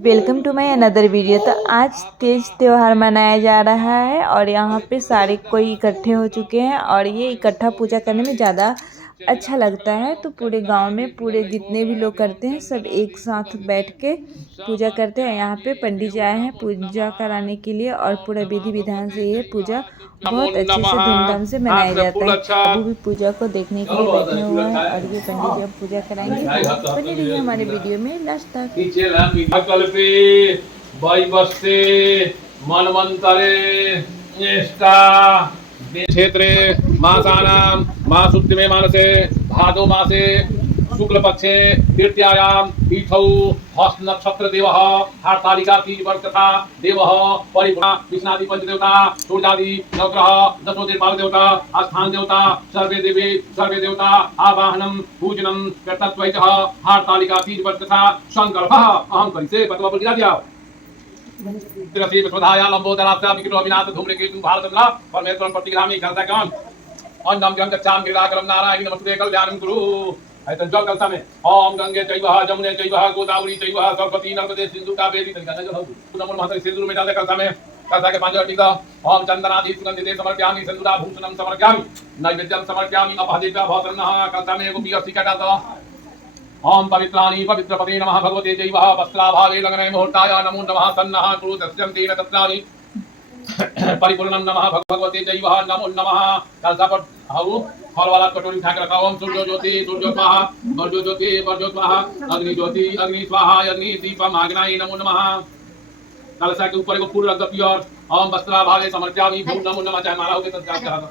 Welcome to my another video. तो आज तीज त्यौहार मनाया जा रहा है और यहाँ पे सारे कोई इकट्ठे हो चुके हैं और ये इकट्ठा पूजा करने में ज़्यादा अच्छा लगता है। तो पूरे गांव में पूरे जितने भी लोग करते हैं सब एक साथ बैठ के पूजा करते हैं। यहाँ पे पंडित जी आए हैं पूजा कराने के लिए और पूरा विधि विधान से ये पूजा बहुत अच्छे से धूमधाम से मनाया जाता है। अबू भी पूजा को देखने के लिए बैठे हुए हैं और ये पंडित जी अब पूजा कराएंगे। बने रहिए हमारे वीडियो में लास्ट तक। कल्पे वैवस्ते मनवंतरे निष्ठा क्षेत्रे मासानां मासुत्तमे मानसे भादो मासे शुक्ल पक्षे तृतीयायां तिथौ हस्त नक्षत्र देवः हरतालिका तीज व्रत तथा देवः परिपूर्ण विष्णादि पंचदेवता सूर्यादि नवग्रह दशो देवपाल देवता स्थान देवता सर्वे देवता आवाहनम पूजनम कर्तव्यतः हरतालिका तीज व्रत तथा संकल्पः अहं करिष्ये पतवा पर गिरा दिया तिरसी स्वधाया लंबोदरास्या विक्रम विनाश धूम्रकेतु भारतन्द्र परमेश्वरं प्रतिग्रामी घनसाकं अन्नम गंग गच्छामि गिरिराकरं नारायण नमस्ते कल्याणं कुरु। ऐसा जल कलसा में ओम गंगे चैव जमुने चैव गोदावरी चैव सरस्वती नर्मदे सिंधु कावेरी तनिका जल हो नमो नमः सिंदूर में डाल दे कलसा में कलसा के पांच टीका ओम चंदनादि सुगंधिते समर्पयामि सिंदूरा भूषणं समर्पयामि नैवेद्यं समर्पयामि अपहदित्वा भवतन्नः कलसा में एगो बियर सिक्का डाल दो। ओम पवित्राणि पवित्रपते नमः भगवते चैव वस्त्राभावे लगने मुहूर्ताय नमो नमः सन्नः कुरु तस्यं तेन तत्राणि परिपूर्णं नमः भगवते चैव नमो नमः। कलसा पर हाउ फल वाला कटोरी उठा के रखा। ओम सूर्य ज्योति स्वाहा वर्जो ज्योति वर्जो स्वाहा अग्नि ज्योति अग्नि स्वाहा अग्नि दीपम आग्नाय नमो नमः। कलशा के ऊपर एगो फूल रख दो प्योर। ओम वस्त्राभावे समर्पयामि भूम नमो नमः चाहे माला हो के तत्काल करा दो।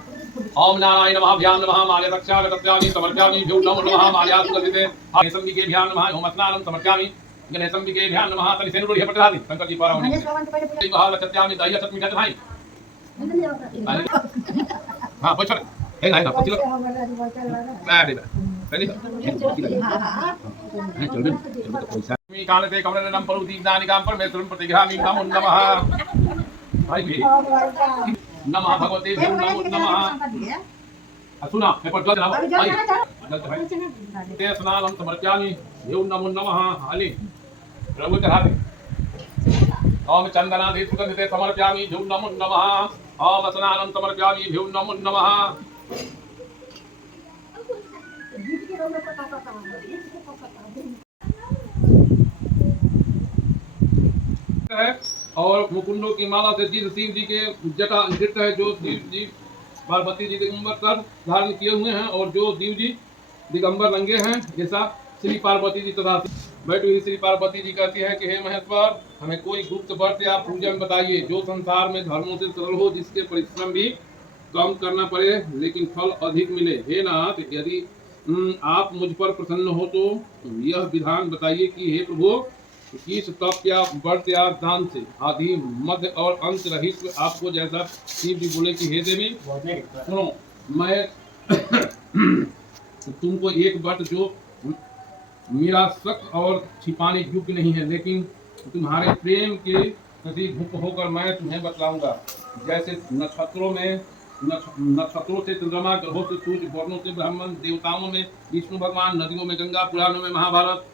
ओम नारायण नमः भ्याम नमः माल्य रक्षा रक्षामि समर्पयामि भूम नमो नमः माल्या सुगंधिते गणेशं के भ्याम नमः ओम स्नानं समर्पयामि गणेशं के भ्याम नमः तनि सेनुर ये पटरा दी शंकर जी पारा होने जय बहाल सत्यामि दही सत मीठा भाई हां पूछ ए नहीं ना पति लोग अरे पहले चल भी पैसा मी कालते कमरे नाम पर दीदानि काम पर मैं तुरंत प्रतिग्रामी नमो नमः भाई भी नमः भगवते नमो नमः सुना मैं पढ़ दो भाई ते स्नानं समर्पयामि देव नमो नमः आली प्रभु चढ़ा दे। ओम चंदनादि सुगंधिते समर्पयामि देव नमो नमः ओम स्नानं समर्पयामि देव नमो नमः। और मुकुंडों की माला से जिस शिव जी के जटा नृत है जो शिव जी पार्वती जी दिगंबर कर धारण किए हुए हैं और जो शिव जी दिगंबर रंगे हैं जैसा श्री पार्वती जी तथा बैठी हुई श्री पार्वती जी कहती है कि हे महेश्वर हमें कोई गुप्त व्रत या पूजन बताइए जो संसार में धर्मों से सरल हो जिसके परिश्रम भी कम करना पड़े लेकिन फल अधिक मिले। हे नाथ यदि आप मुझ पर प्रसन्न हो तो यह विधान बताइए कि हे प्रभु किस तप या व्रत या दान से आदि मध्य और अंत रहित आपको जैसा शिव जी बोले कि हे देवी सुनो मैं तुमको एक व्रत जो मेरा शक और छिपाने योग्य नहीं है लेकिन तुम्हारे प्रेम के प्रति भूख होकर मैं तुम्हें बतलाऊंगा। जैसे नक्षत्रों से चंद्रमा ग्रहों से सूर्य वर्णों से ब्राह्मण देवताओं में विष्णु भगवान नदियों में गंगा पुराणों में महाभारत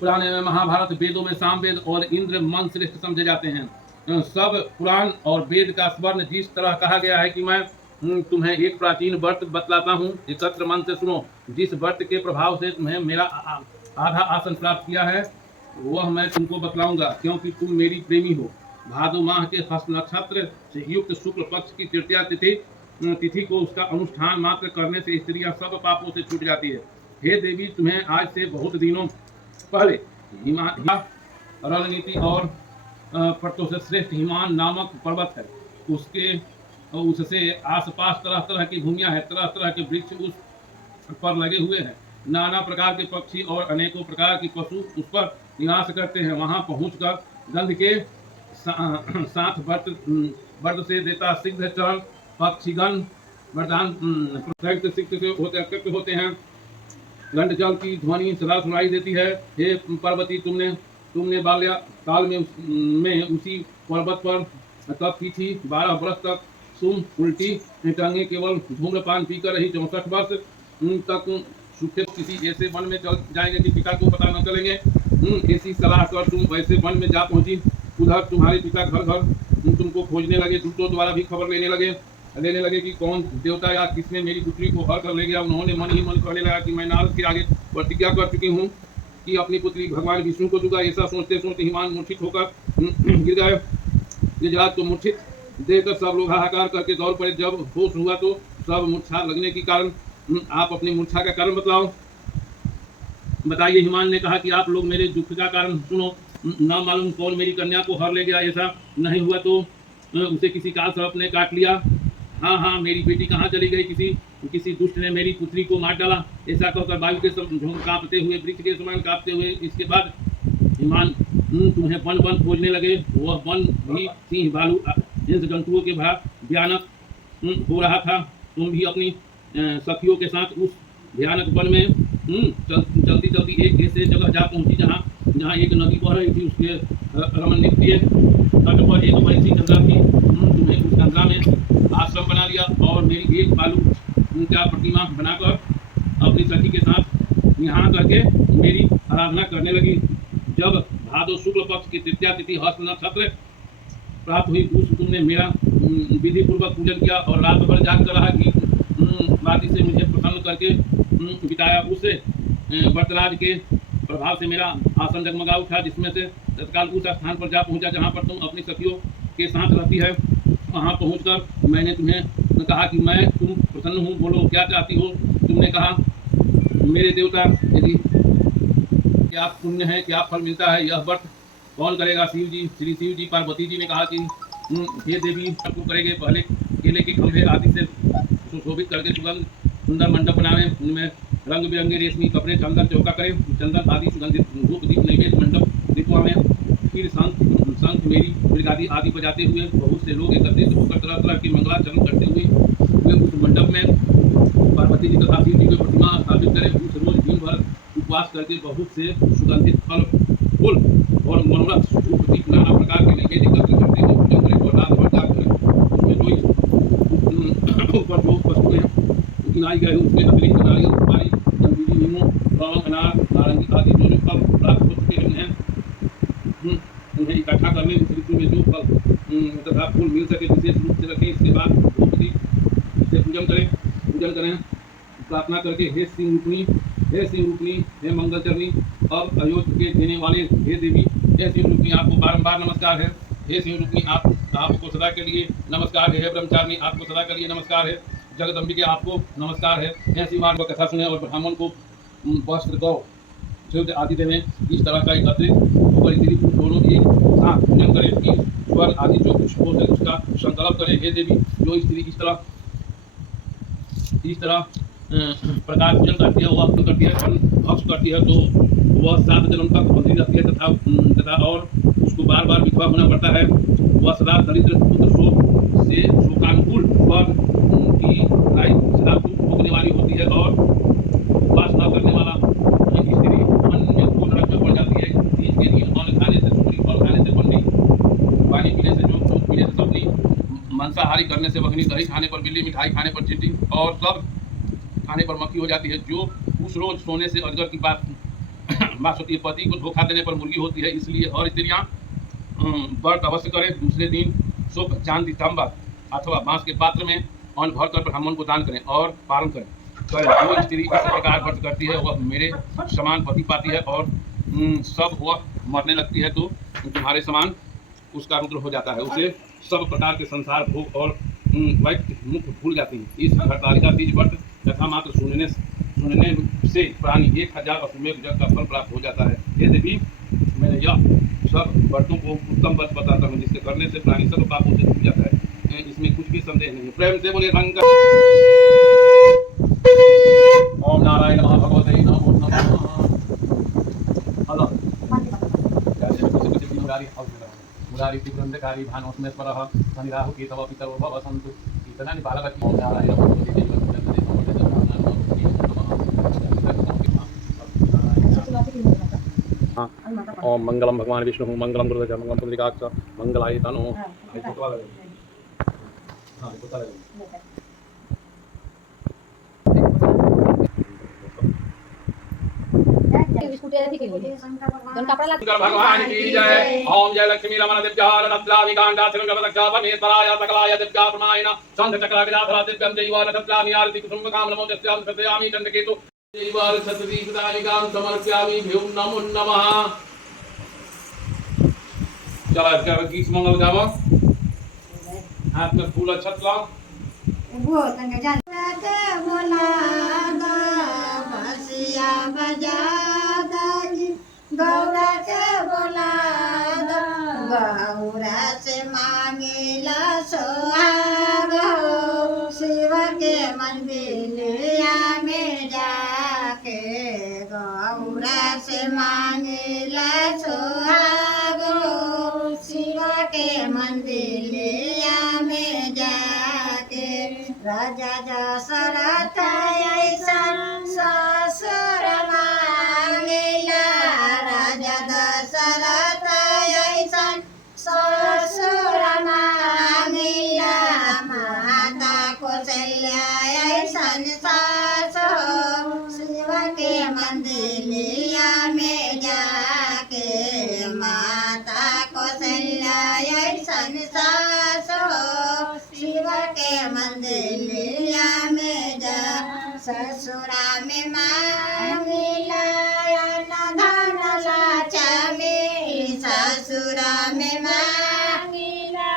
पुराने में महाभारत वेदों में सामवेद और इंद्र मन श्रेष्ठ समझे जाते हैं। सब पुराण और वेद का स्वर्ण जिस तरह कहा गया है कि मैं तुम्हें एक प्राचीन व्रत बतलाता हूँ एकत्र मन से सुनो। जिस व्रत के प्रभाव से तुम्हें मेरा आधा आसन प्राप्त किया है वह मैं तुमको बतलाऊंगा क्योंकि तुम मेरी प्रेमी हो। भादो माह के हस्त नक्षत्र से युक्त शुक्ल पक्ष की तृतीया तिथि को उसका अनुष्ठान मात्र करने से स्त्रियां सब पापों से छूट जाती है। हे देवी तुम्हें आज से बहुत दिनों पहले रणनीति और पर्वतों से श्रेष्ठ हिमान नामक पर्वत है उससे आसपास तरह तरह की भूमियां है तरह तरह के वृक्ष उस पर लगे हुए हैं। नाना प्रकार के पक्षी और अनेकों प्रकार के पशु उस पर निवास करते हैं। वहां पहुंचकर गंध के साथ व्रत से देता सिद्ध चरण पक्षीगण वरदान होते हैं। गंध जल की ध्वनि सदा सुनाई देती है। हे पार्वती तुमने बाल्य काल में उसी पर्वत पर तप की थी। 12 वर्ष तक तुम उल्टी टंगे केवल धूम्रपान पीकर रही। 64 वर्ष तक सूखे किसी ऐसे वन में चल जाएंगे कि पिता को पता न चलेंगे। ऐसी सलाह कर तुम वैसे वन में जा पहुंची। उधर तुम्हारे पिता घर घर तुमको खोजने लगे, दूतों द्वारा भी खबर लेने लगे कि कौन देवता या किसने मेरी पुत्री को हर कर ले गया। उन्होंने मन ही मन कहने लगा कि मैं नारद के आगे प्रतिज्ञा कर चुकी हूँ कि अपनी पुत्री भगवान विष्णु को दूंगा। ऐसा सोचते सोचते हिमान मूर्छित होकर गिर गए। गिरिराज को मूर्छित देखकर सब लोग हाहाकार करके दौड़ पड़े। जब होश हुआ तो सब मूर्छा लगने के कारण आप अपनी मूर्छा का कारण बताइए। हिमान ने कहा कि आप लोग मेरे दुख का कारण सुनो। ना मालूम कौन मेरी कन्या को हर ले गया। ऐसा नहीं हुआ तो उसे किसी काल सर्प ने काट लिया। हाँ, मेरी बेटी कहाँ चली गई? किसी दुष्ट ने मेरी पुत्री को मार डाला। ऐसा कहकर वायु के कांपते हुए, वृक्ष के समान कांपते हुए, इसके बाद हिमान तुम्हें वन खोजने लगे। वह वन भी सिंह, भालू, हिंस जंतुओं के भयानक हो रहा था। तुम भी अपनी सखियों के साथ उस भयानक वन में चलती एक ऐसे जगह जा पहुंची जहाँ एक नदी बह रही थी। उसके रमणीय तट पर एक बड़ी सी गंगा थी। तुम्हें उस गंगा में आश्रम बना लिया और मेरी एक बालू का प्रतिमा बनाकर अपनी सखी के साथ यहाँ करके मेरी आराधना करने लगी। जब भादो शुक्ल पक्ष की तृतीया तिथि हस्त नक्षत्र प्राप्त हुई, उस तुमने मेरा विधि पूर्वक पूजन किया और रात भर जाग कर रहा कि वादी से मुझे प्रसन्न करके बिताया। उससे व्रतराज के प्रभाव से मेरा आसन जगमगा उठा, जिसमें से तत्काल उस स्थान पर जा पहुंचा जहां पर तुम अपनी सखियों के साथ रहती है। वहां पहुंचकर मैंने तुम्हें कहा कि मैं तुम प्रसन्न हूँ, बोलो क्या चाहती हो। तुमने कहा मेरे देवता, यदि क्या पुण्य है, क्या फल मिलता है, यह व्रत कौन करेगा? शिव जी, श्री शिव जी। पार्वती जी ने कहा कि हे देवी, तुम करेंगे। पहले केले के खंभे आदि से सुशोभित करके सुंदर मंडप बनावे, उनमें रंग बिरंगे रेशमी कपड़े, चंदन चौका करें, चंदन आदि सुगंधित धूप दीप नैवेद्य मंडप दिखवावे। फिर शंख मेरी मृगादि आदि बजाते हुए बहुत से लोग एकत्रित होकर तरह तरह के मंगलाचरण करते हुए उस मंडप में पार्वती जी तथा शिव जी की प्रतिमा स्थापित करें। उस रोज दिन भर उपवास करके बहुत से सुगंधित फल फूल और मनोरथ धूप दीप नाना प्रकार के नैवेद्य एकत्र करते हुए पूजन करें और रात भर जाग करें। उसमें जो ऊपर जो वस्तुएं गिनाई गए उसमें अतिरिक्त नारियल, सुपारी, जंजीरी, नींबू, लौंग, अनार, नारंगी आदि जो जो फल प्राप्त हो चुके हैं उन्हें इकट्ठा करने, उस ऋतु में जो फल तथा फूल मिल सके विशेष रूप से रखें। इसके बाद धूप दीप से पूजन करें प्रार्थना करके हे सिंह रूपनी, हे मंगलचरणी, अब अयोध्या के देने वाले हे देवी, हे सिंह रूपनी, आपको बारंबार नमस्कार है। हे सिंह रूपनी, आपको सदा के लिए नमस्कार है। हे ब्रह्मचारिणी, आपको सदा के लिए नमस्कार है। जगदम्बिके, आपको नमस्कार है। हे शिवान को कथा सुने और ब्राह्मण को वस्त्र गौ शिव आदि देवें। इस तरह का एकत्रित होकर स्त्री पुरुष दोनों एक साथ पूजन करें कि स्वर आदि जो कुछ हो सके उसका संकल्प करें। हे देवी, जो स्त्री इस तरह प्रकार पूजन करती है, वह करती है, भक्ष करती है, तो वह 7 जन्म तक बंधी रहती है तथा और उसको बार बार विधवा होना पड़ता है। वह सदा दरिद्र पुत्र शोक से शोकानुकूल पर की सदा भोगने वाली होती है और उपवास न करने वाला स्त्री मन में पूर्ण रंग में पड़ जाती है। तीज के दिन अन्न खाने से, सूखी फल खाने से, बंदी पानी पीने से, जो दूध पीने से, अपनी मांसाहारी करने से, बकरी दही खाने पर, बिल्ली मिठाई खाने पर, चींटी और सब खाने पर मक्खी हो जाती है। जो उस रोज सोने से अजगर की बात होती है। पति को धोखा देने पर मुर्गी होती है। इसलिए हर स्त्रियां व्रत अवश्य करें। दूसरे दिन शुभ चांदी, तांबा अथवा बांस के पात्र में अन्न भरकर ब्राह्मण को दान करें और पारण करें। जो स्त्री इस प्रकार व्रत करती है वह मेरे समान पति पाती है और सब वह मरने लगती है तो तुम्हारे समान उसका रुद्र हो जाता है। उसे सब प्रकार के संसार भोग और वैक्ट मुख भूल जाती है। इस हरतालिका तीज व्रत तथा मात्र सुनने से प्राणी 1000 अश्वमेध यज्ञ का फल प्राप्त हो जाता है। ये देवी, मैंने यह सब व्रतों को उत्तम व्रत बताता हूँ जिसके करने से प्राणी सब पापों से छूट जाता है। इसमें कुछ भी संदेह नहीं। प्रेम से बोले शंकर। ओम नारायण नमः भगवते नमो नमः। हेलो मुरारी त्रिपुरंदकारी भानोस्मेश्वरः शनि राहु केतव पितरो भव सन्तु कीर्तनानि बालवती। ओम नारायण भगवते ओम मंगलम भगवान विष्णु, मंगलम गुरुदेव, मंगलम पुंडरीकाक्ष, मंगलाय तनो। शंकर भगवान की जय। ओम जय लक्ष्मी रमण दिव्यार नत्रामि कांडा श्रृंग दक्षा परमेश्वराय सकलाय दिव्या प्रमायण शंख चक्र विराधरा दिव्यं जैवार नत्रामि आरति कुसुम काम नमो दस्याम सदयामि चंद्रकेतु जैवार सतदीपदायिकां समर्पयामि भ्यो नमो नमः। चला क्या गीत मंगल गावा हाथ में फूल अक्षत लाओ। बसिया बजा गौरा के बोला गौरा से मांगेला सोहाग शिव के मंदिरिया में जाके गौरा से मांगेला सोहाग शिव के मंदिरिया में जाके राजा दशरथ ऐसन ससुर मांगेला राजा दशरथ ऐसन ससुर मांगेला माता कौशल्या ऐसन सासु शिव के मंदिरिया में जाके माता कौशल्या ऐसन सासु शिव के मंदिरिया में जा ससुरा में मांगेला धन लक्ष्मी ससुरा में मांगेला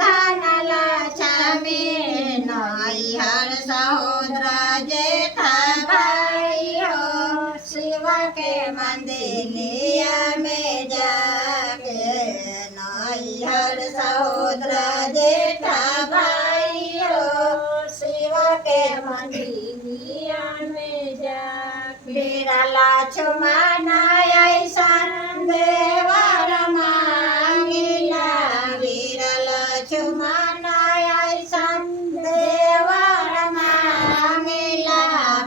धन लक्ष्मी नैहर सहोदर जेठ भाई हो शिव के मंदिरिया में जाके नैहर सहोदर जेठ भाई हो शिव के मंदिरिया में जाके बिरला छुमान ऐसन देवर मांगेला बिरला छुमान ऐसन देवर मांगेला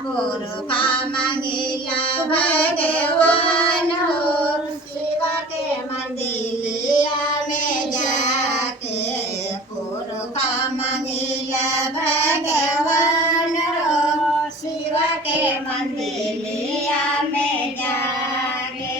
पुरखा मांगेला भगवान हो शिव के मंदिरिया में जाके पुरखा मांगेला भगवान हो शिव के मंदिरिया में जाके